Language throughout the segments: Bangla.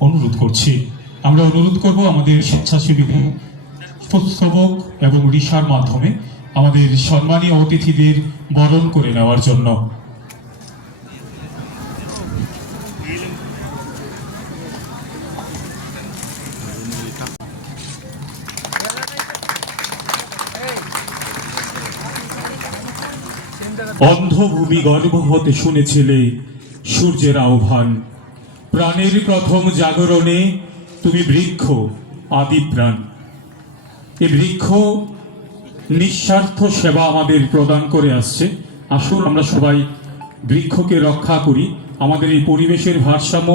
অনুরোধ করছি। আমরা অনুরোধ করব আমাদের স্বেচ্ছাসেবী স্তবক এবং রিসার মাধ্যমে আমাদের সম্মানীয় অতিথিদের বরণ করে নেওয়ার জন্য। অন্ধভূমি গর্ভ হতে শুনেছিলে সূর্যের আহ্বান। প্রাণের প্রথম জাগরণে তুমি বৃক্ষ, আদি প্রাণ। এ বৃক্ষ নিঃস্বার্থ সেবা আমাদের প্রদান করে আসছে। আসুন আমরা সবাই বৃক্ষকে রক্ষা করি। আমাদের এই পরিবেশের ভারসাম্য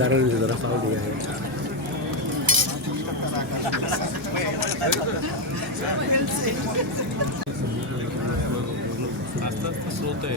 দাঁড়ালে দাঁড়া পাওয়া দিয়ে আস্তে আস্তে স্রোত आहे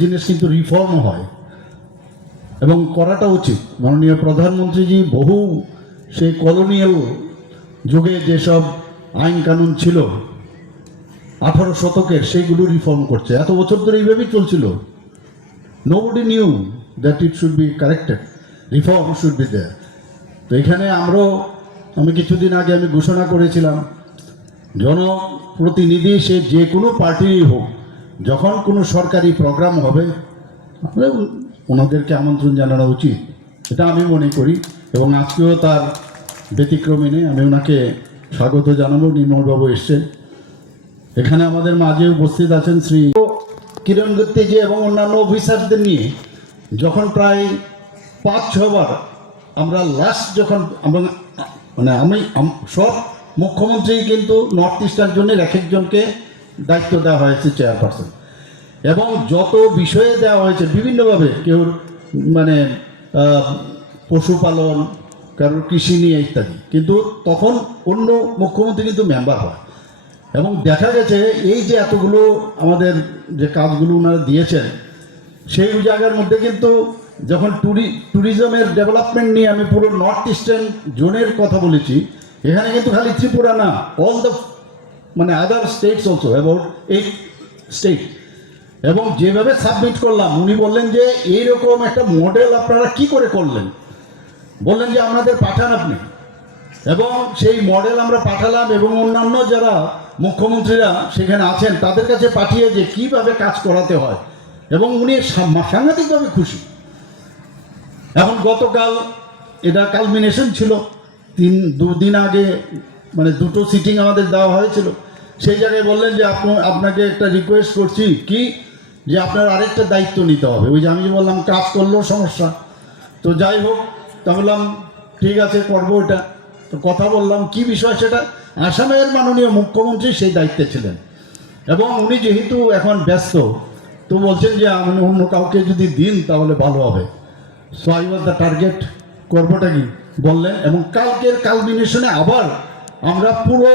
জিনিস কিন্তু রিফর্ম হয়। এবং করাটা উচিত। মাননীয় প্রধানমন্ত্রীজি বহু সেই কলোনিয়াল যুগে যেসব আইন কানুন ছিল, আঠারো শতকের সেইগুলো রিফর্ম করছে। এত বছর ধরে এইভাবেই চলছিল। Nobody knew that it should be corrected reform should be there তো এখানে আমরাও, আমি কিছুদিন আগে আমি ঘোষণা করেছিলাম, জনপ্রতিনিধি সে যে কোনো পার্টিরই হোক যখন কোনো সরকারি প্রোগ্রাম হবে ওনাদেরকে আমন্ত্রণ জানানো উচিত। এটা আমি মনে করি এবং আজকেও তার ব্যতিক্রমে নেই। আমি ওনাকে স্বাগত জানাব, নির্মলবাবু এসছেন এখানে আমাদের মাঝে উপস্থিত আছেন শ্রী কিরণ গুত্তিজি এবং অন্যান্য অফিসারদের নিয়ে। যখন প্রায় পাঁচ ছবার আমরা লাস্ট যখন আমরা মানে আমি সব মুখ্যমন্ত্রী কিন্তু নর্থ ইস্টার জন্য এক একজনকে দায়িত্ব দেওয়া হয়েছে চেয়ারপারসন এবং যত বিষয়ে দেওয়া হয়েছে, বিভিন্নভাবে কেউ মানে পশুপালন, কারোর কৃষি নিয়ে ইত্যাদি। কিন্তু তখন অন্য মুখ্যমন্ত্রী কিন্তু মেম্বার হয়। এবং দেখা গেছে, এই যে এতগুলো আমাদের যে কাজগুলো ওনারা দিয়েছেন, সেই জায়গার মধ্যে কিন্তু যখন ট্যুরি ট্যুরিজমের ডেভেলপমেন্ট নিয়ে আমি পুরো নর্থ ইস্টার্ন জোনের কথা বলেছি, এখানে কিন্তু খালি ত্রিপুরা না অল দ্য মানে আদার স্টেটস অলসো অ্যাবাউট এই স্টেট এবং যেভাবে সাবমিট করলাম, উনি বললেন যে, এইরকম একটা মডেল আপনারা কি করে করলেন? বললেন যে, আমাদের পাঠান আপনি। এবং সেই মডেল আমরা পাঠালাম এবং অন্যান্য যারা মুখ্যমন্ত্রীরা সেখানে আছেন, তাদের কাছে পাঠিয়ে যে, কীভাবে কাজ করাতে হয়? এবং উনি সাংঘাতিকভাবে খুশি। এখন গতকাল এটা কালমিনেশন ছিল। তিন দুদিন আগে মানে দুটো সিটিং আমাদের দেওয়া হয়েছিল। সেই জায়গায় বললেন যে আপনি, আপনাকে একটা রিকোয়েস্ট করছি কি? যে আপনার আরেকটা দায়িত্ব নিতে হবে। ওই যে আমি যে বললাম, কাজ করলেও সমস্যা। তো যাই হোক, তা বললাম, ঠিক আছে, করব এটা। তো কথা বললাম, কি বিষয় সেটা? আসামের মাননীয় মুখ্যমন্ত্রী সেই দায়িত্বে ছিলেন। এবং উনি যেহেতু এখন ব্যস্ত, তো বলছেন যে আমি অন্য কাউকে যদি দিন, তাহলে ভালো হবে। So I was the target করবোটা কি? বললেন, এবং কালকের কালমিনেশনে আবার আমরা পুরো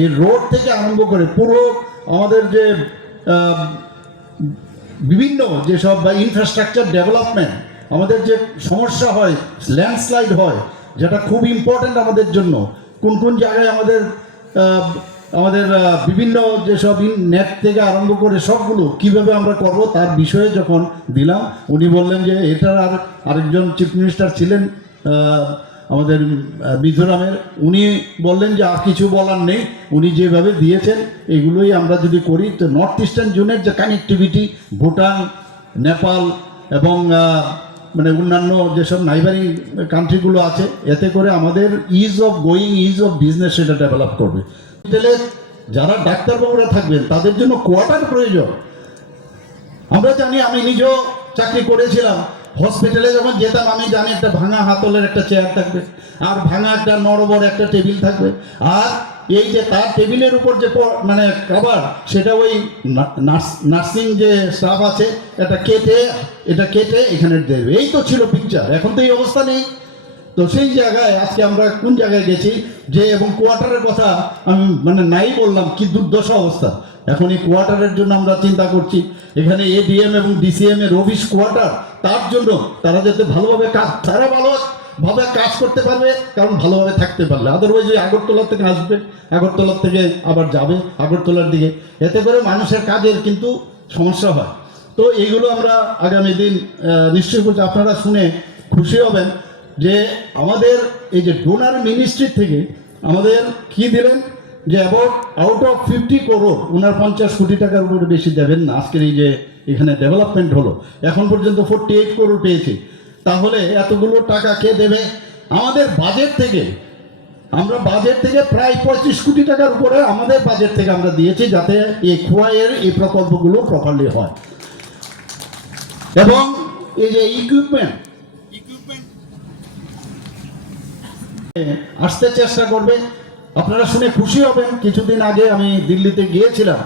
এই রোড থেকে আরম্ভ করে পুরো আমাদের যে বিভিন্ন যেসব বা ইনফ্রাস্ট্রাকচার ডেভেলপমেন্ট আমাদের যে সমস্যা হয় ল্যান্ডস্লাইড হয়, যেটা খুব ইম্পর্ট্যান্ট আমাদের জন্য। কোন কোন জায়গায় আমাদের আমাদের বিভিন্ন যেসব নেট থেকে আরম্ভ করে সবগুলো কীভাবে আমরা করব তার বিষয়ে যখন দিলাম, উনি বললেন যে এটার আর, আরেকজন চিফ মিনিস্টার ছিলেন আমাদের মিজোরামের। উনি বললেন যে, আর কিছু বলার নেই। উনি যেভাবে দিয়েছেন, এগুলোই আমরা যদি করি, তো নর্থ ইস্টার্ন জোনের যে কানেক্টিভিটি ভুটান, নেপাল এবং মানে অন্যান্য যেসব নাইবারিং কান্ট্রিগুলো আছে, এতে করে আমাদের ease of going ease of business সেটা ডেভেলপ করবে। হসপিটালে যারা ডাক্তারবাবুরা থাকবেন, তাদের জন্য কোয়ার্টার প্রয়োজন। আমরা জানি, আমি নিজেও চাকরি করেছিলাম। হসপিটালে যখন যেতাম, আমি জানি একটা ভাঙা হাতলের একটা চেয়ার থাকবে, আর ভাঙা একটা নরবর একটা টেবিল থাকবে। আর এই যে তার টেবিলের উপর যে মানে খাবার সেটা ওই নার্সিং যে স্টাফ আছে, এটা কেটে এটা কেটে এখানে দেবে। এই তো ছিল পিকচার এখন তো এই অবস্থা নেই। তো সেই জায়গায়, আজকে আমরা কোন জায়গায় গেছি, যে এবং কোয়ার্টারের কথা আমি মানে নাই বললাম, কি দুর্দশা অবস্থা। এখন এই কোয়ার্টারের জন্য আমরা চিন্তা করছি। এখানে এডিএম এবং ডিসিএম এর অফিস কোয়ার্টার তার জন্য তারা যাতে ভালোভাবে কাজ তারা ভালোভাবে কাজ করতে পারবে, কারণ ভালোভাবে থাকতে পারলে আদারওয়াইজ ওই আগরতলা থেকে আসবে, আগরতলার থেকে আবার যাবে, আগরতলার দিকে। এতে করে মানুষের কাজের কিন্তু সমস্যা হয়। তো এইগুলো আমরা আগামী দিন নিশ্চয়ই করছি আপনারা শুনে খুশি হবেন যে আমাদের এই যে ডোনার মিনিস্ট্রি থেকে আমাদের কি দিলেন? যে about out of fifty crore ওনার পঞ্চাশ কোটি টাকার উপরে বেশি দেবেন না। আজকের এই যে এখানে ডেভেলপমেন্ট হলো। এখন পর্যন্ত ফোরটি এইট করোড় পেয়েছি। তাহলে এতগুলো টাকা কে দেবে? আমাদের বাজেট থেকে, আমরা বাজেট থেকে প্রায় পঁয়ত্রিশ কোটি টাকার উপরে আমাদের বাজেট থেকে আমরা দিয়েছি যাতে এই খোয়াইয়ের এই প্রকল্পগুলো প্রপারলি হয়। এবং এই যে ইকুইপমেন্ট আসতে চেষ্টা করবে। আপনারা শুনে খুশি হবেন, কিছুদিন আগে আমি দিল্লিতে গিয়েছিলাম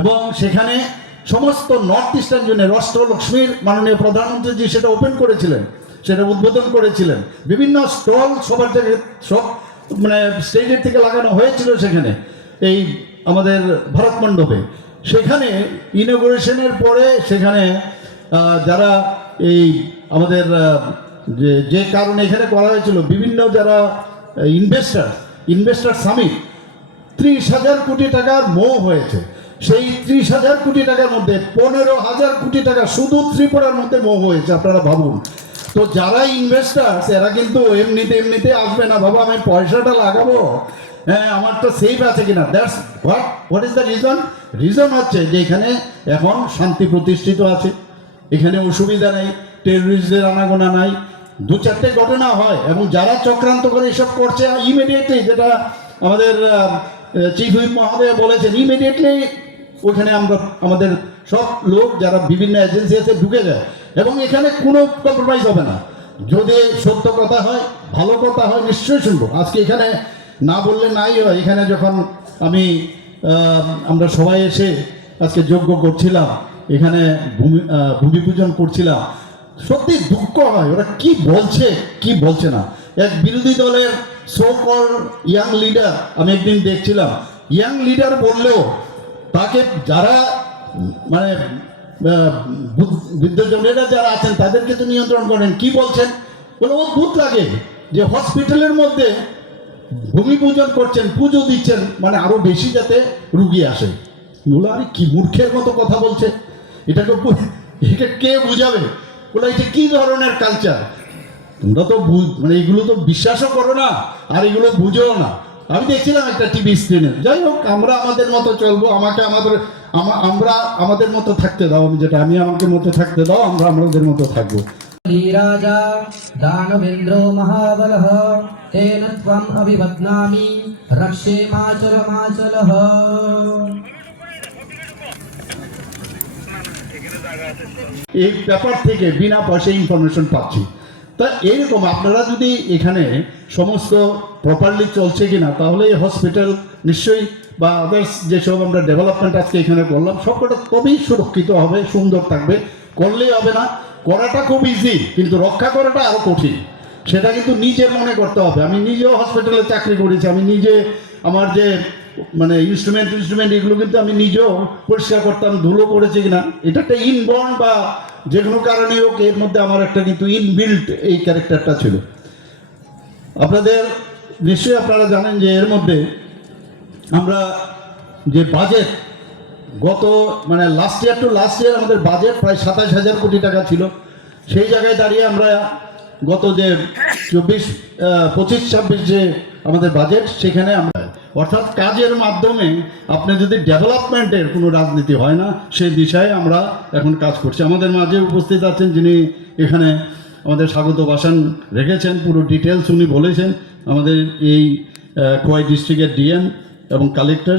এবং সেখানে সমস্ত নর্থ ইস্টার্ন জোনের অষ্টলক্ষ্মীর মাননীয় প্রধানমন্ত্রীজি সেটা ওপেন করেছিলেন, সেটা উদ্বোধন করেছিলেন। বিভিন্ন স্টল সবার থেকে সব মানে স্টেজের থেকে লাগানো হয়েছিল সেখানে, এই আমাদের ভারত মণ্ডপে। সেখানে ইনোগ্রেশনের পরে সেখানে যারা এই আমাদের যে যে কারণে এখানে করা হয়েছিল, বিভিন্ন যারা ইনভেস্টার ইনভেস্টার সামিট ত্রিশ হাজার কোটি টাকার মোহ হয়েছে। সেই ত্রিশ হাজার কোটি টাকার মধ্যে, পনেরো হাজার কোটি টাকা শুধু ত্রিপুরার মধ্যে মোহ হয়েছে, আপনারা ভাবুন। তো যারা ইনভেস্টার্স এরা কিন্তু এমনিতে এমনিতে আসবে না, বাবা, আমি পয়সাটা লাগাবো? হ্যাঁ আমার তো সেফ আছে কিনা? That's what what is the reason reason হচ্ছে যে এখানে এখন শান্তি প্রতিষ্ঠিত আছে। এখানে অসুবিধা নেই টেররিস্টদের আনাগোনা নাই। দু চারটে ঘটনা হয়, এবং যারা চক্রান্ত করে এসব করছে ইমিডিয়েটলি যেটা আমাদের চিফ হুইপ মহোদয় বলেছেন ইমিডিয়েটলি ওখানে আমরা আমাদের সব লোক যারা বিভিন্ন এজেন্সি আছে ঢুকে যায়। এবং এখানে কোনো কম্প্রোমাইজ হবে না। যদি সত্য কথা হয়, ভালো কথা হয়, নিশ্চয়ই শুনব। আজকে এখানে না বললে নাই হয়। এখানে যখন আমি আমরা সবাই এসে আজকে যজ্ঞ করছিলাম, এখানে ভূমি ভূমি পূজন করছিলাম, সত্যি দুঃখ হয়। ওরা কি বলছে কি বলছে না। এক বিরোধী দলের সো কল ইয়াং লিডার আমি একদিন দেখছিলাম। ইয়াং লিডার বললেও তাকে যারা মানে বৃদ্ধজনেরা যারা আছেন, তাদেরকে তো নিয়ন্ত্রণ করেন। কি বলছেন? বলে অদ্ভুত লাগে যে হসপিটালের মধ্যে ভূমি পূজন করছেন, পুজো দিচ্ছেন মানে আরও বেশি যাতে রুগী আসে। বলে, আরে, কি মূর্খের মতো কথা বলছে? এটাকে এটা কে বুঝাবে? বলে, এটা কি ধরনের কালচার তোমরা তো মানে এগুলো তো বিশ্বাসও করো না, আর এগুলো বুঝো না। আমি দেখছিলাম একটা টিভি স্ক্রিনে যাই হোক আমরা আমাদের মতো চলবো আমাকে আমাদের আমরা আমাদের মতো থাকতে দাও আমি যেটা আমি আমাকে মতো থাকতে দাও আমরা আমাদের মতো থাকব। রাজা দানবেন্দ্র মহাবল তেন ত্বম অভিবদনামি রক্ষে মাচল মাচল এই ব্যাপার থেকে বিনা পয়সায় ইনফরমেশন পাচ্ছি। তা এইরকম আপনারা যদি এখানে সমস্ত প্রপারলি চলছে কিনা, তাহলে এই হসপিটাল নিশ্চয়ই বা আদার্স যেসব আমরা ডেভেলপমেন্ট আজকে এখানে করলাম, সবকটা তবেই সুরক্ষিত হবে, সুন্দর থাকবে। করলেই হবে না, করাটা খুব ইজি কিন্তু রক্ষা করাটা আরও কঠিন। সেটা কিন্তু নিজের মনে করতে হবে। আমি নিজেও হসপিটালে চাকরি করেছি, আমি নিজে আমার যে মানে ইনস্ট্রুমেন্ট ইনস্ট্রুমেন্ট এগুলো কিন্তু আমি নিজেও পরিষ্কার করতাম, ধুলো করেছি কিনা। এটা একটা ইনবর্ন বা যে কোনো কারণে হোক, এর মধ্যে আমার একটা কিন্তু ইনবিল্ট এই ক্যারেক্টারটা ছিল। আপনাদের নিশ্চয়ই আপনারা জানেন যে এর মধ্যে আমরা যে বাজেট গত মানে last year to last year আমাদের বাজেট প্রায় সাতাশ হাজার কোটি টাকা ছিল। সেই জায়গায় দাঁড়িয়ে আমরা গত যে চব্বিশ পঁচিশ, ছাব্বিশ যে আমাদের বাজেট সেখানে আমরা অর্থাৎ কাজের মাধ্যমে আপনি যদি ডেভেলপমেন্টের কোনো রাজনীতি হয় না, সেই দিশায় আমরা এখন কাজ করছি। আমাদের মাঝে উপস্থিত আছেন যিনি এখানে আমাদের স্বাগত বাসান রেখেছেন, পুরো ডিটেলস উনি বলেছেন। আমাদের এই খোয়াই ডিস্ট্রিক্টের ডিএম এবং কালেক্টর